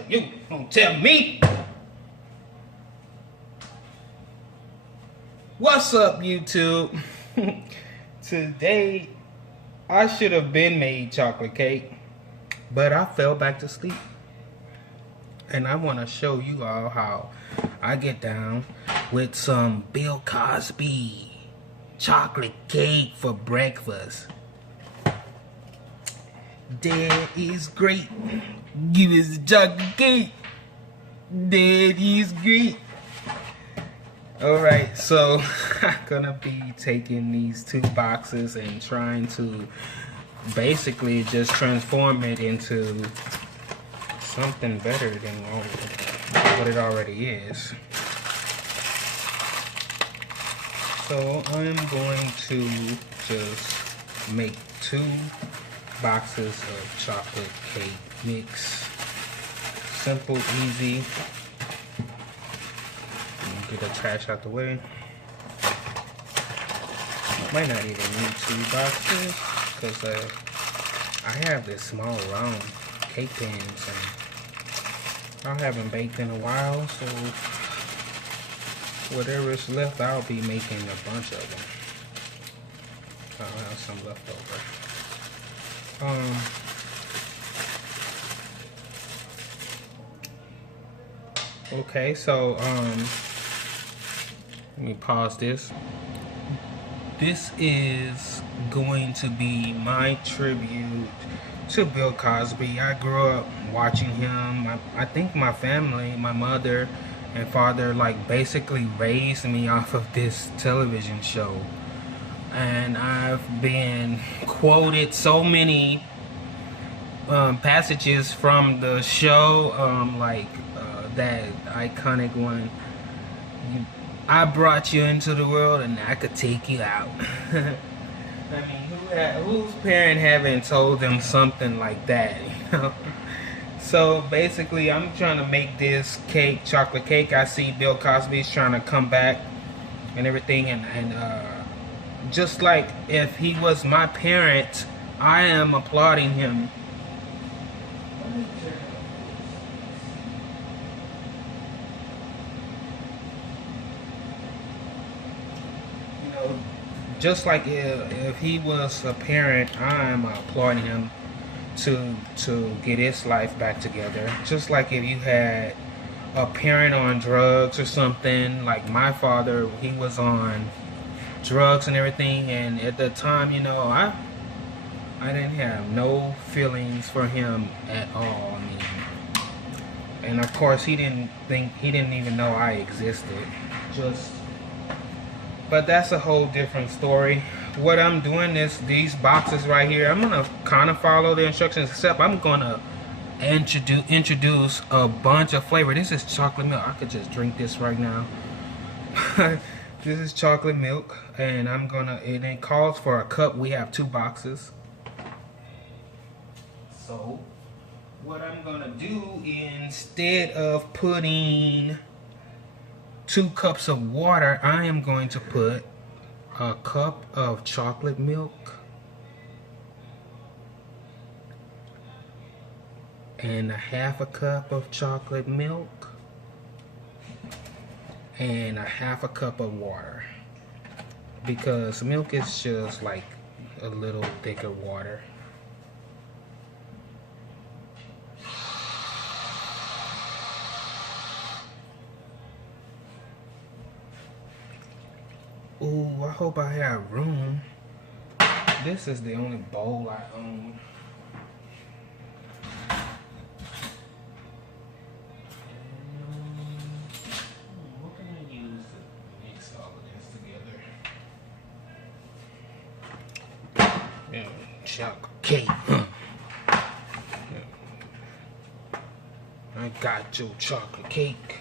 tell you. Don't tell me. What's up, YouTube? Today, I should have been made chocolate cake, but I fell back to sleep. And I want to show you all how I get down with some Bill Cosby chocolate cake for breakfast. That is great. Give us the chocolate cake. That is great. Alright, so I'm gonna be taking these 2 boxes and trying to basically just transform it into something better than what it already is. So I'm going to just make 2 boxes of chocolate cake mix. Simple, easy. Get the trash out the way. Might not even need 2 boxes because I have this small round cake pans and I haven't baked in a while, so whatever is left, I'll be making a bunch of them. I'll have some left over. Okay, so let me pause this. This is going to be my tribute to Bill Cosby. I grew up watching him. I think my family, my mother and father, like basically raised me off of this television show. And I've been quoted so many passages from the show, that iconic one. I brought you into the world and I could take you out. I mean, whose parent haven't told them something like that, you know? So basically, I'm trying to make this cake, chocolate cake. I see Bill Cosby's trying to come back and everything, and just like if he was my parent, I am applauding him. Just like if he was a parent, I'm applauding him to get his life back together. Just like if you had a parent on drugs or something, like my father, he was on drugs and everything, and at the time, you know, I didn't have no feelings for him at all. I mean, and of course he didn't even know I existed. But that's a whole different story. What I'm doing is these boxes right here, I'm gonna kind of follow the instructions, except I'm gonna introduce a bunch of flavor. This is chocolate milk. I could just drink this right now. This is chocolate milk, and it calls for a cup. We have 2 boxes. So what I'm gonna do, instead of putting 2 cups of water, I am going to put a cup of chocolate milk and a half a cup of chocolate milk and a half a cup of water, because milk is just like a little thicker water. Ooh, I hope I have room. This is the only bowl I own. What can I use to mix all of this together? Yeah, chocolate cake. Yeah. I got your chocolate cake.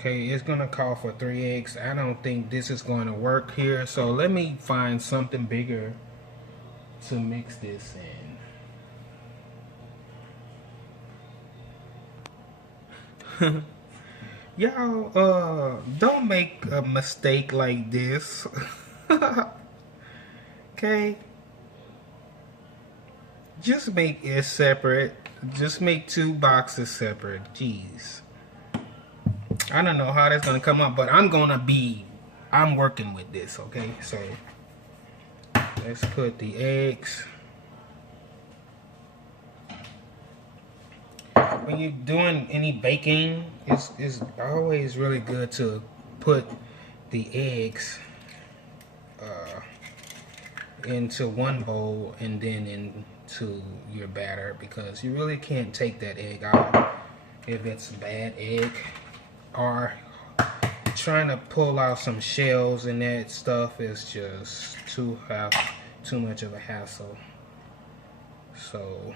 Okay, it's gonna call for 3 eggs. I don't think this is going to work here, so let me find something bigger to mix this in. Y'all, don't make a mistake like this. Okay? Just make it separate. Just make 2 boxes separate. Jeez. I don't know how that's gonna come up, but I'm working with this, okay? So let's put the eggs. When you're doing any baking, it's always really good to put the eggs into one bowl and then into your batter, because you really can't take that egg out if it's a bad egg, or trying to pull out some shells and that stuff is just too much of a hassle. So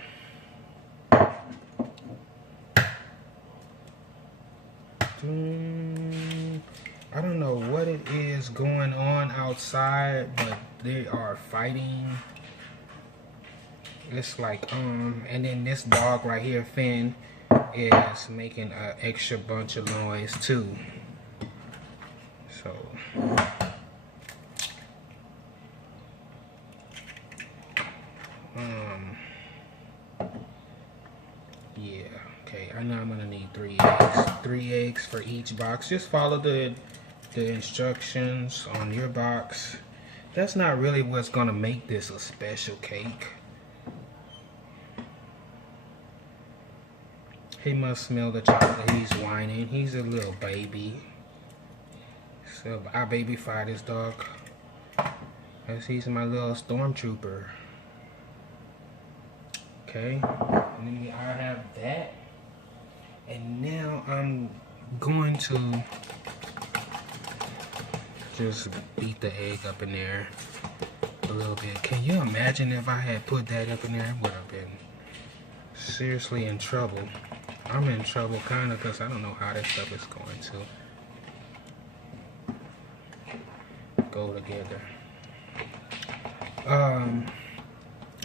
I don't know what it is going on outside, but they are fighting. It's like and then this dog right here, Finn, is making an extra bunch of noise too. So yeah, okay, I know I'm gonna need 3 eggs. 3 eggs for each box. Just follow the instructions on your box. That's not really what's gonna make this a special cake. He must smell the chocolate. He's whining. He's a little baby. So I babyfied this dog, as he's my little stormtrooper. Okay, and then I have that, and now I'm going to just beat the egg up in there a little bit. Can you imagine if I had put that up in there? It would have been seriously in trouble. I'm in trouble kind of, because I don't know how this stuff is going to go together.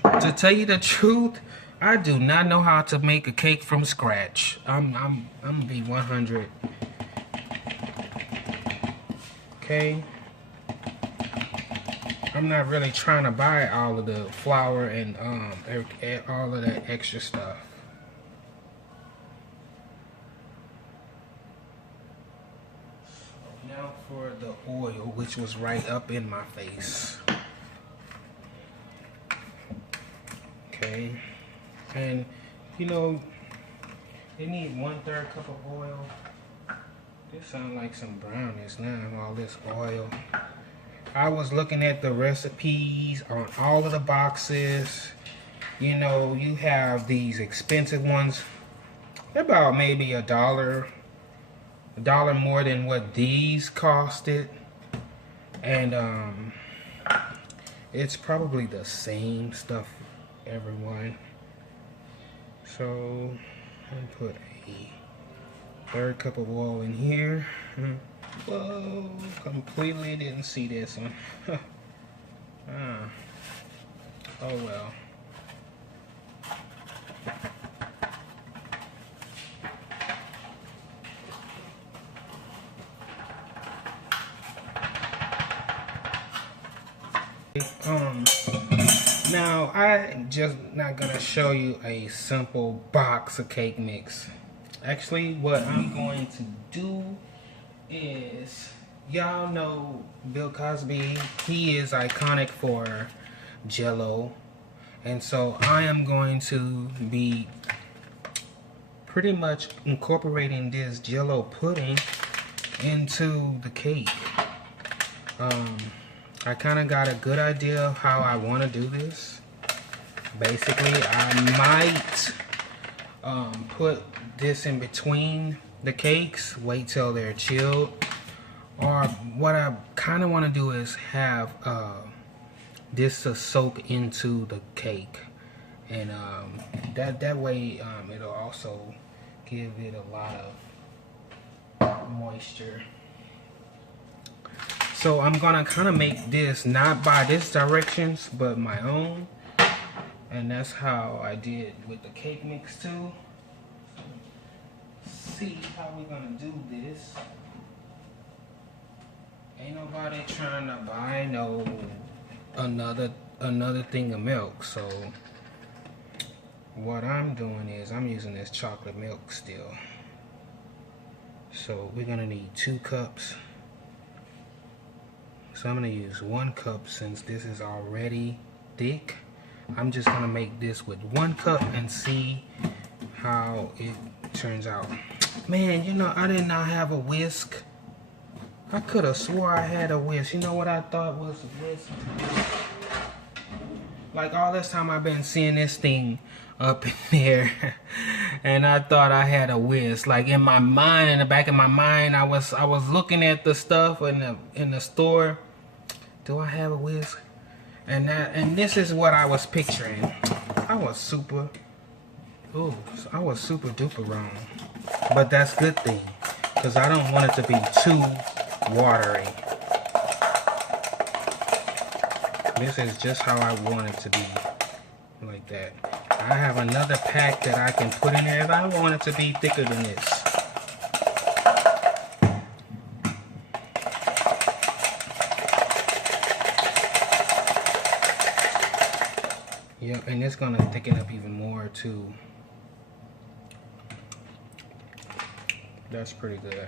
To tell you the truth, I do not know how to make a cake from scratch. I'm gonna be 100. Okay. I'm not really trying to buy all of the flour and all of that extra stuff. So now for the oil, which was right up in my face. Okay. And you know, they need 1/3 cup of oil. This sounds like some brownies now, all this oil. I was looking at the recipes on all of the boxes. You know, you have these expensive ones. They're about maybe $1 more than what these costed. And it's probably the same stuff, everyone. So I'll put a 1/3 cup of oil in here. Whoa, completely didn't see this one. Oh well. Now I'm just not gonna show you a simple box of cake mix. Actually, what I'm going to do is, y'all know Bill Cosby, he is iconic for Jello, and so I am going to be pretty much incorporating this Jello pudding into the cake. I kind of got a good idea of how I want to do this. Basically, I might put this in between the cakes, wait till they're chilled, or what I kind of want to do is have this to soak into the cake, and that way it'll also give it a lot of moisture. So I'm gonna kind of make this not by this directions but my own, and that's how I did with the cake mix too. See how we're gonna do this. Ain't nobody trying to buy another thing of milk, so what I'm doing is I'm using this chocolate milk still. So we're gonna need 2 cups. So I'm gonna use 1 cup since this is already thick. I'm just gonna make this with 1 cup and see how it turns out. Man, you know, I did not have a whisk. I could have swore I had a whisk. You know what I thought was a whisk? Like all this time I've been seeing this thing up in there and I thought I had a whisk. Like in my mind, in the back of my mind, I was looking at the stuff in the store. Do I have a whisk? And this is what I was picturing. I was super duper wrong. But that's a good thing, because I don't want it to be too watery. This is just how I want it to be, like that. I have another pack that I can put in there if I want it to be thicker than this. Yep, and it's gonna thicken up even more too. That's pretty good.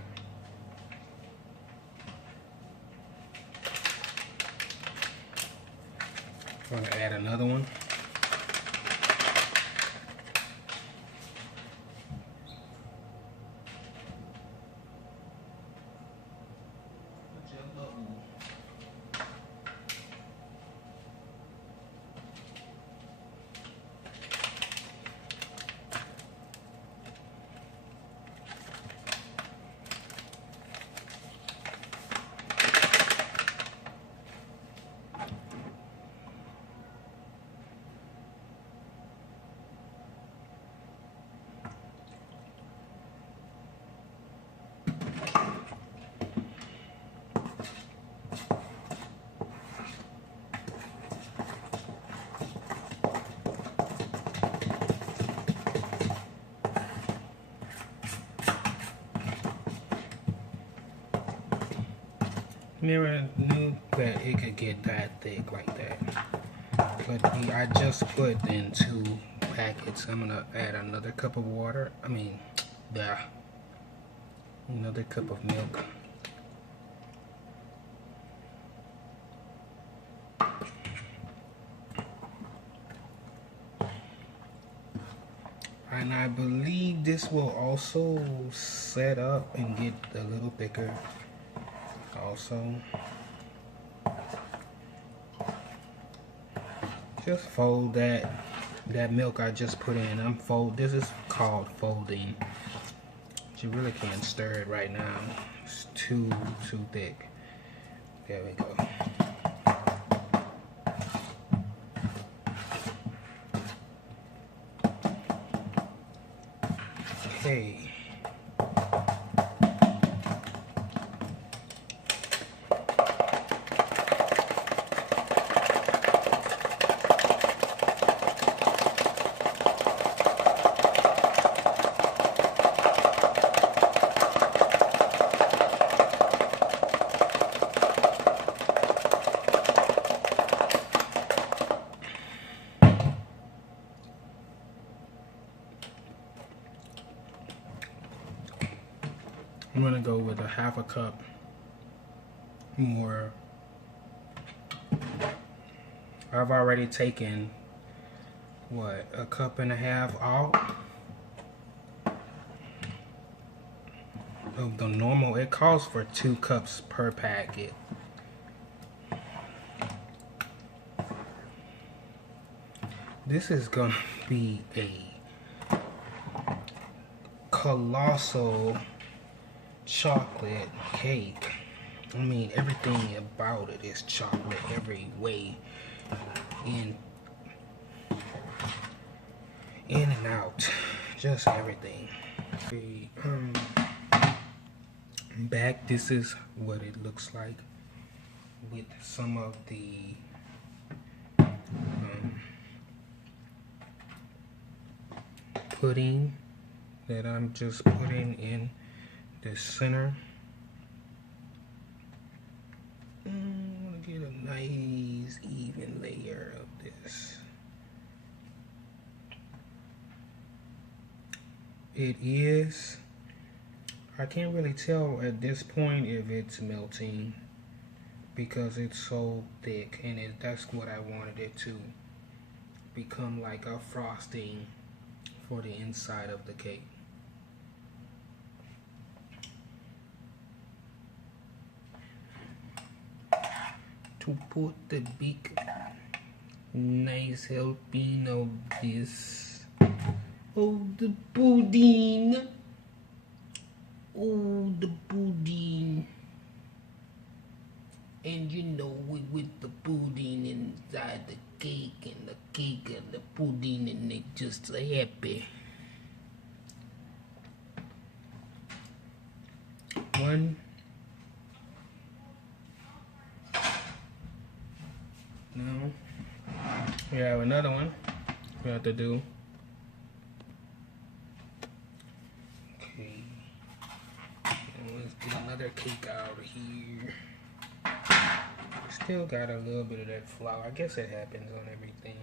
I'm gonna add another one. Jello. Never knew that it could get that thick like that. But I just put in 2 packets. I'm gonna add another cup of water. Another cup of milk. And I believe this will also set up and get a little thicker. Also, just fold that milk I just put in. This is called folding. You really can't stir it right now. It's too thick. There we go. Okay. I'm gonna go with a half a cup more. I've already taken what, a cup and a half out of the normal. It calls for 2 cups per packet. This is gonna be a colossal chocolate cake. I mean, everything about it is chocolate, every way, in and out, just everything. Okay, back, this is what it looks like with some of the pudding that I'm just putting in the center. I want to get a nice even layer of this. it is. I can't really tell at this point if it's melting because it's so thick, and that's what I wanted it to become, like a frosting for the inside of the cake. To put the big nice helping of this. Oh, the pudding. Oh, the pudding. And you know, with the pudding inside the cake and the pudding, and they just happy. One. Now, we have another one we have to do. Okay. And let's get another cake out of here. Still got a little bit of that flour. I guess it happens on everything.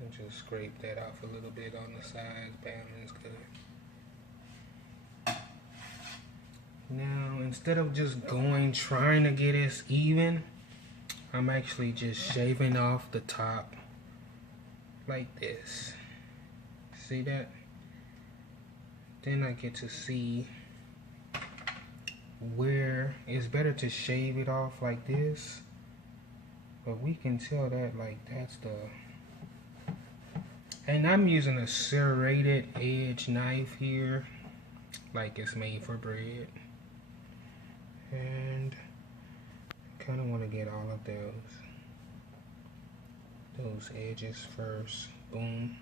And just scrape that off a little bit on the sides. Bam, that's good. Now, instead of just trying to get it even, I'm actually just shaving off the top like this. See that? Then I get to see where it's better to shave it off like this, but we can tell that like that's the, and I'm using a serrated edge knife here, like it's made for bread, and kind of want to get all of those edges first. Boom.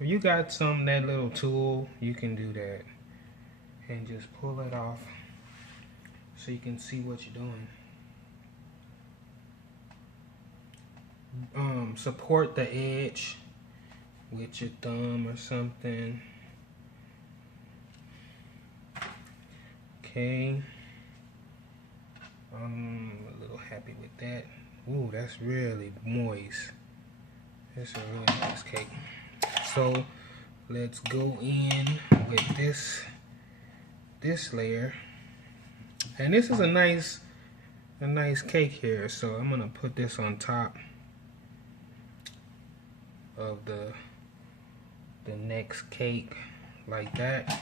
If you got that little tool, you can do that and just pull it off so you can see what you're doing. Support the edge with your thumb or something. Okay. I'm a little happy with that. Ooh, that's really moist. That's a really nice cake. So let's go in with this layer. And this is a nice cake here. So I'm gonna put this on top of the next cake like that.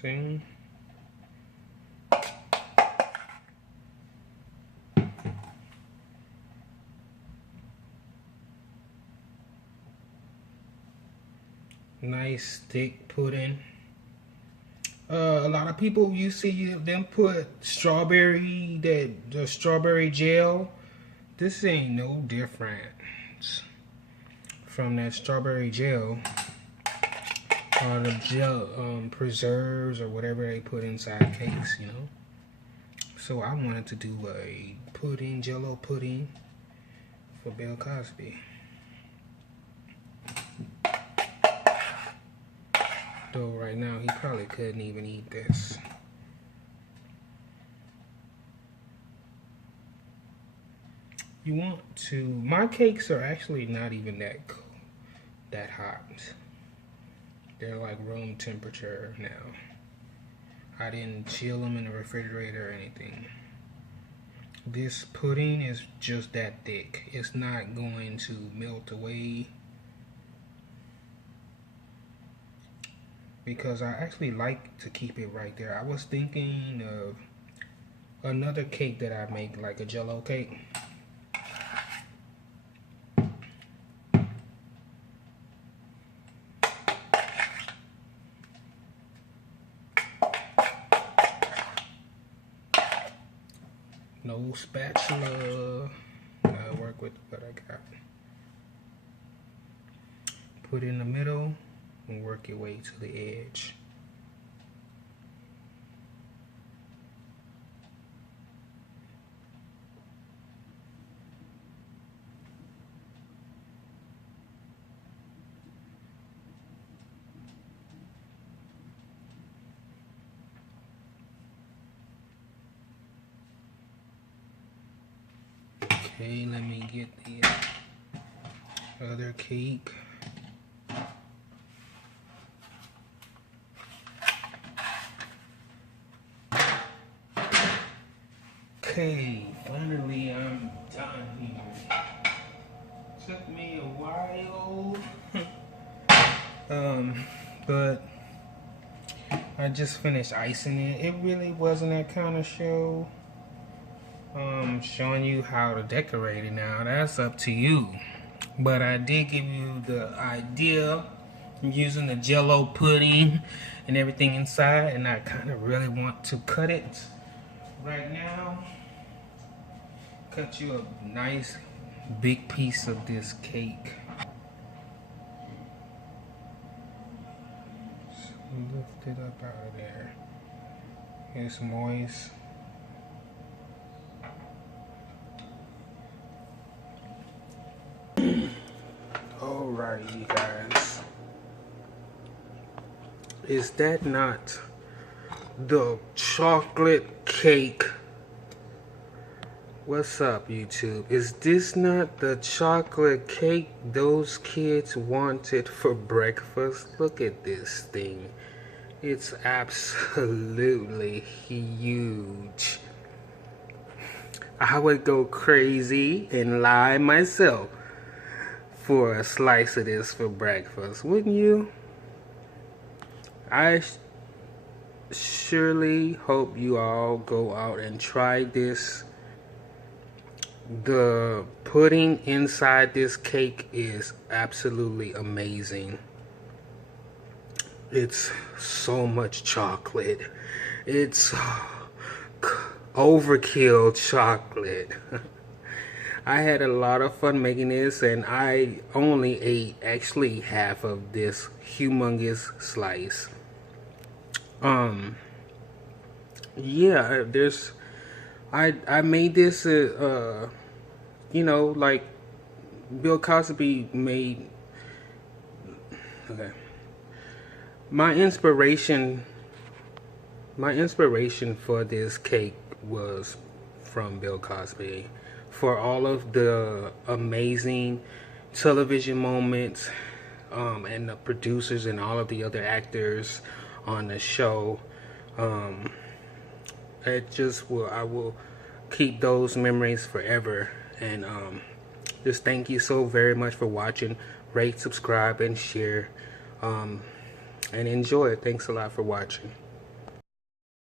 See? Nice thick pudding. A lot of people, you see them put strawberry, the strawberry gel. This ain't no different from that strawberry gel or the gel preserves or whatever they put inside cakes, you know. So I wanted to do a pudding, Jello pudding for Bill Cosby. Though right now he probably couldn't even eat this. You want to, my cakes are actually not even that hot. They're like room temperature now. I didn't chill them in the refrigerator or anything. This pudding is just that thick. It's not going to melt away, because I actually like to keep it right there. I was thinking of another cake that I make, like a Jello cake. No spatula. I work with what I got. Put it in the middle and work your way to the edge. Okay, let me get the other cake. Okay, finally I'm done here. Took me a while. But I just finished icing it. It really wasn't that kind of show. Showing you how to decorate it now. That's up to you. But I did give you the idea using the Jello pudding and everything inside, and I kind of really want to cut it right now. Cut you a nice big piece of this cake. So lift it up out of there. It's moist. Alright, you guys. Is that not the chocolate cake? What's up, YouTube? Is this not the chocolate cake those kids wanted for breakfast? Look at this thing. It's absolutely huge. I would go crazy and lie myself for a slice of this for breakfast, wouldn't you? I surely hope you all go out and try this. The pudding inside this cake is absolutely amazing. It's so much chocolate. It's overkill chocolate. I had a lot of fun making this, and I only ate actually half of this humongous slice. Yeah, I made this you know, like Bill Cosby made. Okay. My inspiration for this cake was from Bill Cosby. For all of the amazing television moments, and the producers and all of the other actors on the show, I will keep those memories forever. And just thank you so very much for watching. Rate, subscribe, and share, and enjoy it. Thanks a lot for watching.